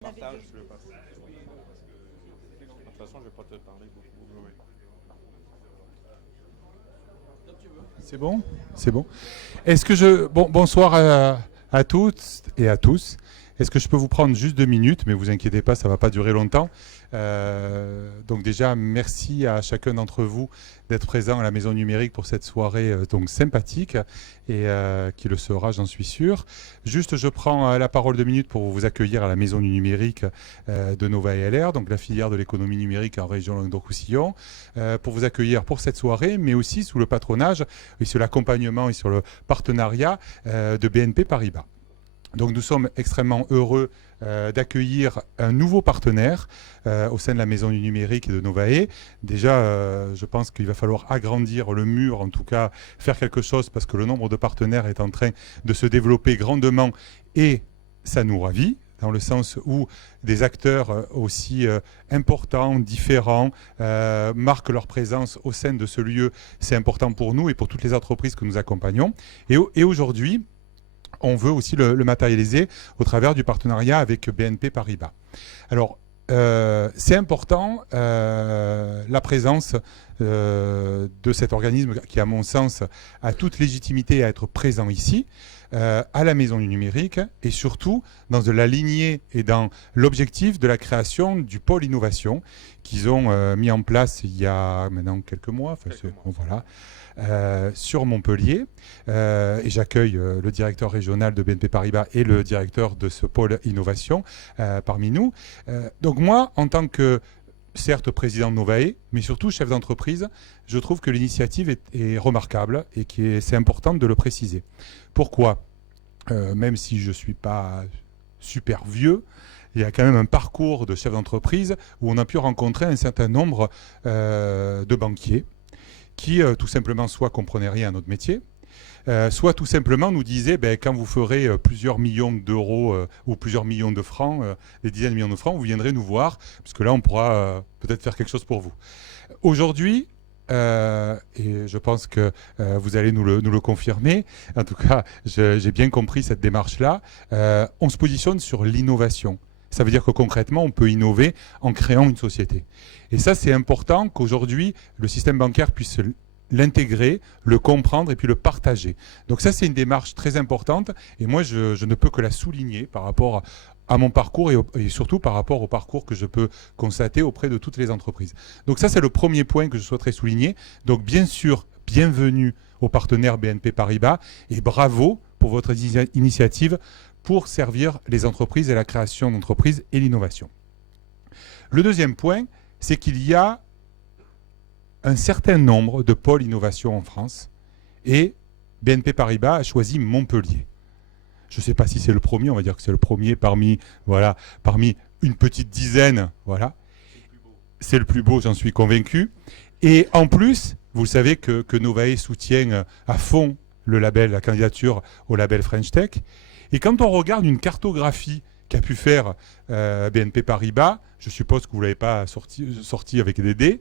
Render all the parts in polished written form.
Partage, je le passe. De toute façon, je vais pas te parler beaucoup. Oui. C'est bon? C'est bon. Bonsoir à toutes et à tous. Est-ce que je peux vous prendre juste 2 minutes? Mais vous inquiétez pas, ça ne va pas durer longtemps. Donc déjà, merci à chacun d'entre vous d'être présent à la Maison Numérique pour cette soirée donc sympathique et qui le sera, j'en suis sûr. Juste, je prends la parole 2 minutes pour vous accueillir à la Maison du Numérique de Nova ELR, donc la filière de l'écononie numérique en région Languedoc-Roussillon, pour vous accueillir pour cette soirée, mais aussi sous le patronage et sur l'accompagnement et sur le partenariat de BNP Paribas. Donc nous sommes extrêmement heureux d'accueillir un nouveau partenaire au sein de la Maison du Numérique et de Novae. Déjà, je pense qu'il va falloir agrandir le mur, en tout cas faire quelque chose, parce que le nombre de partenaires est en train de se développer grandement et ça nous ravit, dans le sens où des acteurs aussi importants, différents, marquent leur présence au sein de ce lieu. C'est important pour nous et pour toutes les entreprises que nous accompagnons. Et aujourd'hui, on veut aussi le matérialiser au travers du partenariat avec BNP Paribas. Alors, c'est important la présence de cet organisme qui, à mon sens, a toute légitimité à être présent ici, à la Maison du Numérique, et surtout dans la lignée et dans l'objectif de la création du pôle innovation qu'ils ont mis en place il y a maintenant quelques mois. Voilà. Sur Montpellier, et j'accueille le directeur régional de BNP Paribas et le directeur de ce pôle innovation parmi nous. Donc moi, en tant que, certes, président de Novae, mais surtout chef d'entreprise, je trouve que l'initiative est remarquable et c'est important de le préciser. Pourquoi? Même si je ne suis pas super vieux, il y a quand même un parcours de chef d'entreprise où on a pu rencontrer un certain nombre de banquiers qui tout simplement soit comprenaient rien à notre métier, soit tout simplement nous disaient quand vous ferez plusieurs millions d'euros ou plusieurs millions de francs, des dizaines de millions de francs, vous viendrez nous voir, parce que là on pourra peut-être faire quelque chose pour vous. Aujourd'hui, et je pense que vous allez nous le confirmer, en tout cas j'ai bien compris cette démarche-là, on se positionne sur l'innovation. Ça veut dire que concrètement, on peut innover en créant une société. Et ça, c'est important qu'aujourd'hui, le système bancaire puisse l'intégrer, le comprendre et puis le partager. Donc ça, c'est une démarche très importante. Et moi, je ne peux que la souligner par rapport à mon parcours et surtout par rapport au parcours que je peux constater auprès de toutes les entreprises. Donc ça, c'est le premier point que je souhaiterais souligner. Donc bien sûr, bienvenue aux partenaires BNP Paribas et bravo pour votre initiative pour servir les entreprises et la création d'entreprises et l'innovation. Le deuxième point, c'est qu'il y a un certain nombre de pôles innovation en France et BNP Paribas a choisi Montpellier. Je ne sais pas si c'est le premier, on va dire que c'est le premier parmi une petite dizaine. Voilà. C'est le plus beau, j'en suis convaincu. Et en plus, vous savez que Novae soutient à fond la candidature au label French Tech. Et quand on regarde une cartographie qu'a pu faire BNP Paribas, je suppose que vous ne l'avez pas sorti avec des dés,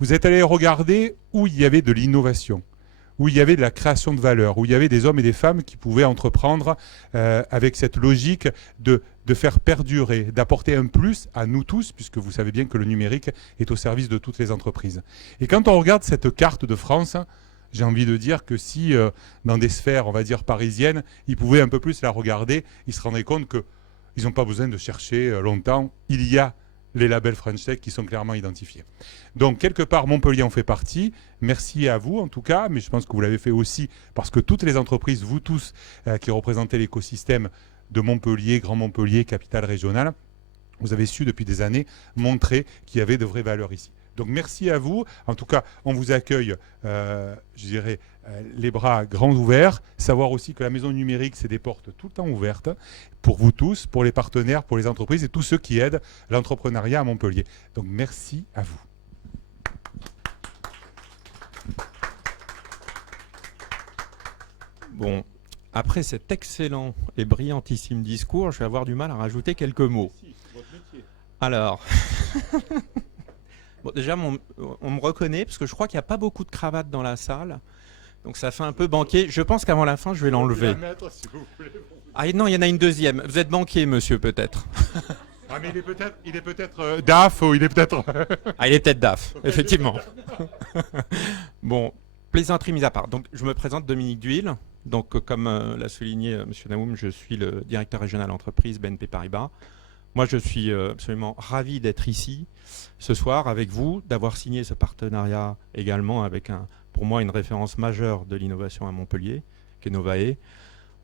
vous êtes allé regarder où il y avait de l'innovation, où il y avait de la création de valeur, où il y avait des hommes et des femmes qui pouvaient entreprendre avec cette logique de faire perdurer, d'apporter un plus à nous tous, puisque vous savez bien que le numérique est au service de toutes les entreprises. Et quand on regarde cette carte de France, j'ai envie de dire que si, dans des sphères, on va dire, parisiennes, ils pouvaient un peu plus la regarder, ils se rendraient compte qu'ils n'ont pas besoin de chercher longtemps. Il y a les labels French Tech qui sont clairement identifiés. Donc, quelque part, Montpellier en fait partie. Merci à vous, en tout cas, mais je pense que vous l'avez fait aussi parce que toutes les entreprises, vous tous, qui représentez l'écosystème de Montpellier, Grand Montpellier, capitale régionale, vous avez su depuis des années montrer qu'il y avait de vraies valeurs ici. Donc merci à vous. En tout cas, on vous accueille, je dirais, les bras grands ouverts. Savoir aussi que la Maison Numérique, c'est des portes tout le temps ouvertes pour vous tous, pour les partenaires, pour les entreprises et tous ceux qui aident l'entrepreneuriat à Montpellier. Donc merci à vous. Bon, après cet excellent et brillantissime discours, je vais avoir du mal à rajouter quelques mots. Alors... Bon, déjà, on me reconnaît parce que je crois qu'il n'y a pas beaucoup de cravates dans la salle. Donc ça fait un peu banquier. Je pense qu'avant la fin, je vais l'enlever. Ah non, il y en a une deuxième. Vous êtes banquier, monsieur, peut-être. Ah, mais il est peut-être DAF ou il est peut-être. Ah, il est peut-être DAF, effectivement. Bon, plaisanterie mise à part. Donc, je me présente, Dominique Duil. Donc, comme l'a souligné M. Naoum, je suis le directeur régional entreprise BNP Paribas. Moi, je suis absolument ravi d'être ici ce soir avec vous, d'avoir signé ce partenariat également avec, pour moi, une référence majeure de l'innovation à Montpellier, qui est Novae.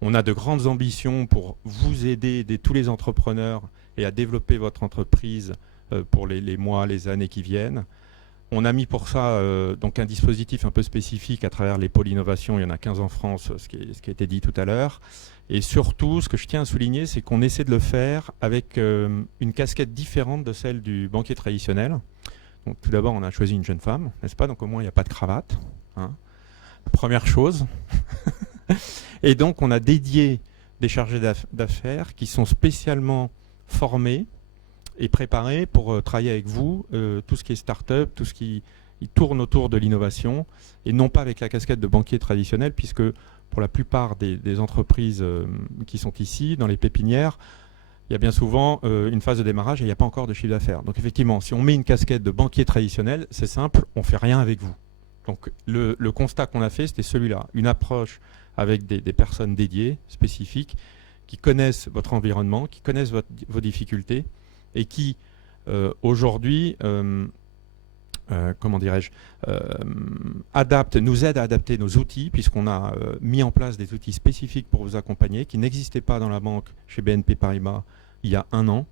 On a de grandes ambitions pour vous aider tous les entrepreneurs et à développer votre entreprise pour les mois, les années qui viennent. On a mis pour ça donc un dispositif un peu spécifique à travers les pôles innovation. Il y en a 15 en France, ce qui a été dit tout à l'heure. Et surtout, ce que je tiens à souligner, c'est qu'on essaie de le faire avec une casquette différente de celle du banquier traditionnel. Donc, tout d'abord, on a choisi une jeune femme, n'est-ce pas? Donc au moins, il n'y a pas de cravate. Hein. Première chose. Et donc, on a dédié des chargés d'affaires qui sont spécialement formés et préparés pour travailler avec vous, tout ce qui est start-up, tout ce qui tourne autour de l'innovation, et non pas avec la casquette de banquier traditionnel, puisque pour la plupart des entreprises qui sont ici, dans les pépinières, il y a bien souvent une phase de démarrage et il n'y a pas encore de chiffre d'affaires. Donc effectivement, si on met une casquette de banquier traditionnel, c'est simple, on ne fait rien avec vous. Donc le constat qu'on a fait, c'était celui-là, une approche avec des personnes dédiées, spécifiques, qui connaissent votre environnement, qui connaissent vos difficultés et qui, aujourd'hui, comment dirais-je, nous aident à adapter nos outils, puisqu'on a mis en place des outils spécifiques pour vous accompagner, qui n'existaient pas dans la banque chez BNP Paribas il y a 1 an.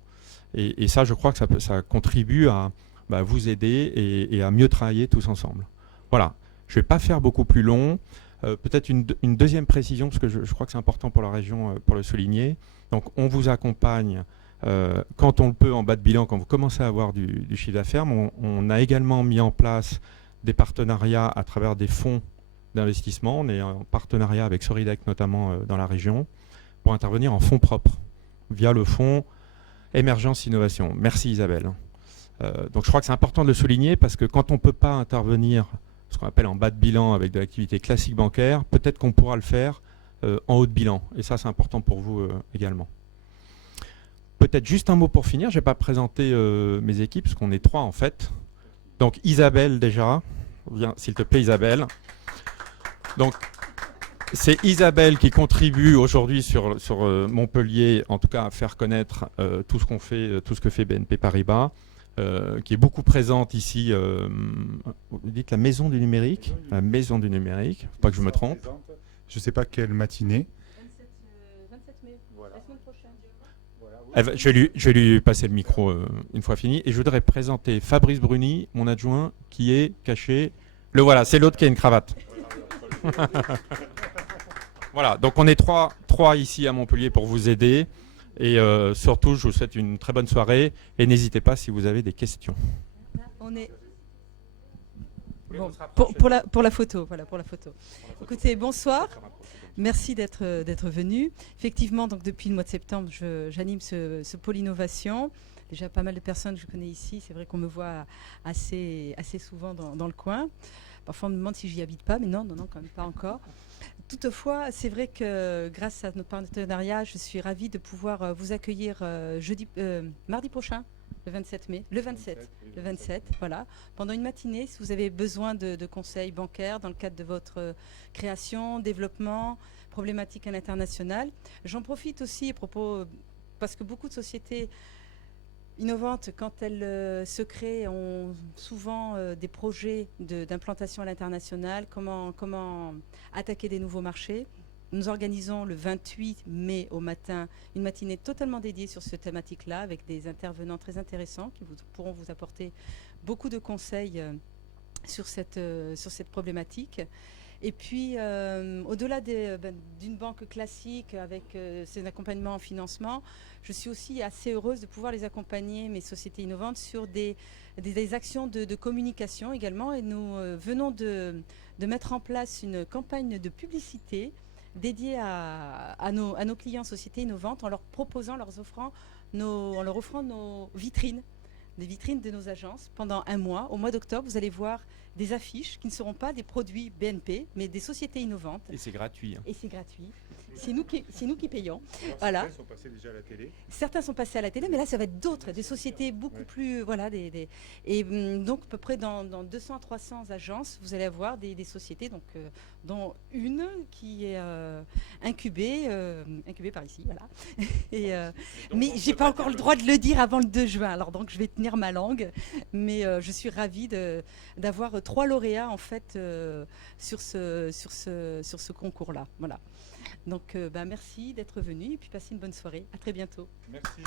Et ça, je crois que ça contribue à vous aider et à mieux travailler tous ensemble. Voilà, je ne vais pas faire beaucoup plus long. Peut-être une deuxième précision, parce que je crois que c'est important pour la région, pour le souligner. Donc, on vous accompagne quand on le peut en bas de bilan, quand vous commencez à avoir du chiffre d'affaires. On a également mis en place des partenariats à travers des fonds d'investissement. On est en partenariat avec Soridec, notamment dans la région, pour intervenir en fonds propres, via le fonds Émergence Innovation. Merci Isabelle. Donc, je crois que c'est important de le souligner, parce que quand on ne peut pas intervenir ce qu'on appelle en bas de bilan avec de l'activité classique bancaire, peut-être qu'on pourra le faire en haut de bilan. Et ça, c'est important pour vous également. Peut-être juste un mot pour finir. Je n'ai pas présenté mes équipes, parce qu'on est 3 en fait. Donc Isabelle déjà. Viens, s'il te plaît Isabelle. Donc c'est Isabelle qui contribue aujourd'hui sur Montpellier, en tout cas à faire connaître tout ce qu'on fait, tout ce que fait BNP Paribas. Qui est beaucoup présente ici, vous dites la maison du numérique, la maison du numérique, faut pas que je me trompe. Je ne sais pas quelle matinée. 27 mai, voilà. La semaine prochaine. Voilà. Je vais lui passer le micro une fois fini, et je voudrais présenter Fabrice Bruni, mon adjoint, qui est caché. Le voilà, c'est l'autre qui a une cravate. Voilà, donc on est trois ici à Montpellier pour vous aider. Et surtout, je vous souhaite une très bonne soirée. Et n'hésitez pas si vous avez des questions. On est... Bon, pour la photo, voilà, pour la photo. Écoutez, bonsoir. Merci d'être venu. Effectivement, donc depuis le mois de septembre, j'anime ce pôle innovation. Déjà pas mal de personnes que je connais ici. C'est vrai qu'on me voit assez souvent dans le coin. Parfois, on me demande si j'y habite pas, mais non, quand même pas encore. Toutefois, c'est vrai que grâce à notre partenariat, je suis ravie de pouvoir vous accueillir mardi prochain, le 27 mai, le 27, voilà, pendant une matinée, si vous avez besoin de conseils bancaires dans le cadre de votre création, développement, problématiques à l'international. J'en profite aussi parce que beaucoup de sociétés innovantes, quand elles se créent, ont souvent des projets d'implantation à l'international, comment attaquer des nouveaux marchés. Nous organisons le 28 mai au matin une matinée totalement dédiée sur cette thématique-là, avec des intervenants très intéressants qui pourront vous apporter beaucoup de conseils sur cette problématique. Et puis, au-delà d'une banque classique avec ses accompagnements en financement, je suis aussi assez heureuse de pouvoir les accompagner, mes sociétés innovantes, sur des actions de communication également. Et nous venons de mettre en place une campagne de publicité dédiée à nos clients sociétés innovantes, en leur offrant nos vitrines, des vitrines de nos agences pendant 1 mois. Au mois d'octobre, vous allez voir des affiches qui ne seront pas des produits BNP, mais des sociétés innovantes. Et c'est gratuit. Et c'est gratuit. C'est nous qui payons. Voilà. Certains sont passés déjà à la télé. Certains sont passés à la télé, mais là, ça va être d'autres, des sociétés beaucoup plus... Voilà, et donc, à peu près dans 200 à 300 agences, vous allez avoir des sociétés, donc, dont une qui est incubée par ici, voilà. Et, mais j'ai pas encore le droit de le dire avant le 2 juin, alors donc je vais tenir ma langue, mais je suis ravie d'avoir 3 lauréats, en fait, sur ce concours-là, voilà. Donc, merci d'être venu et puis passez une bonne soirée. À très bientôt. Merci.